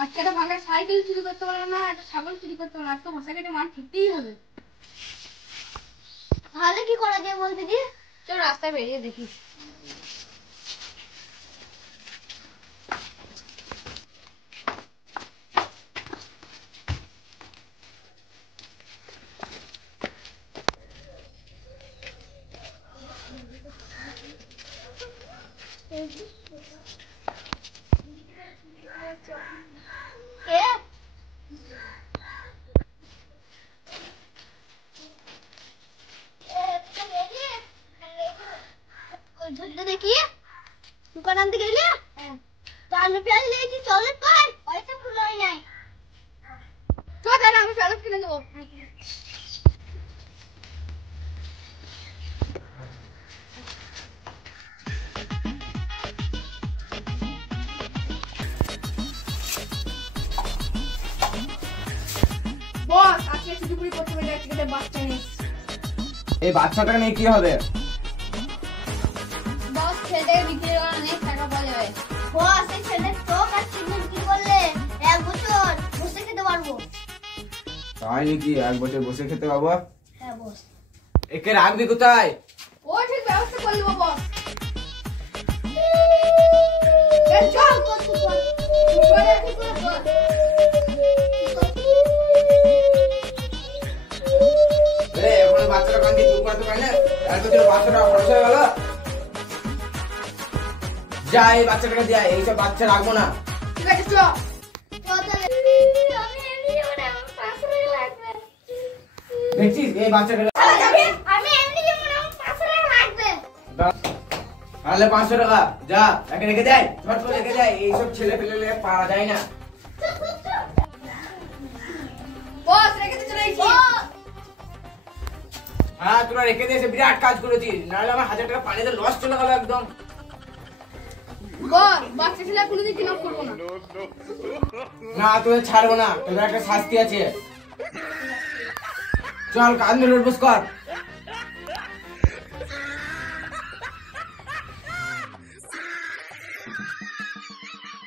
আজকে একটা ভাঙা সাইকেল চুরি করতে পারলো না, একটা ছাগল চুরি করতে পারলো না, আজকে মশা কেটে মার খেতেই হবে। তাহলে কি করা যায় বলতে দি? চল রাস্তায় বেরিয়ে দেখি। দেখি দোকান আনতে গেলে আলু পেঁয়াজ লেগেছি, চলে পাই পয়সা ফুলোই নাই। চল তাহলে আমি পেঁয়াজ কিনে দেবো। বস আজকে চুরি করতে পেরে একটা বাচ্চা নিয়ে এই বাচ্চাটাকে নিয়ে কি হবে? বস ছেলেটাকে বিক্রি করা অনেক টাকা পাওয়া যাবে। বস এই ছেলের চোখ আর চিকন কি করলে 1 বছর বসে খেতে পারবো। তাই নাকি? 1 বছর বসে খেতে পাবো? হ্যাঁ বস। একে রাখবি কোথায়? ও ঠিক ব্যবস্থা করে দেবো বস। চল এখন বাচ্চাটা কান্দি চুপ করতে পারে না, এত ছিল বাচ্চাটা খরচ হয়ে গেল। যা এই বাচ্চাটাকে দিয়ে আয়, এইসব বাচ্চা রাখবো না। ঠিক আছে চল। দেখছিস এই বাচ্চাটা আমি এমনি যেমন আমার 500 টাকা লাগবে। তাহলে 500 টাকা যা একে রেখে দেয়, ঝট করে রেখে দেয়। এইসব ছেলে পেলে পাওয়া যায় না। বস রেখে তো চলে এসেছি। হ্যাঁ তোরা রেখে দিয়েছে, বিরাট কাজ করেছিস, নাহলে আমার 1000 টাকা পানিতে লস চলে গেল একদম। বস বাচ্চা ছেলে কোনোদিন কিনাপ করবো না। না তোদের ছাড়বো না, তোদের একটা শাস্তি আছে। চল কাজ মেরে উঠবস কর।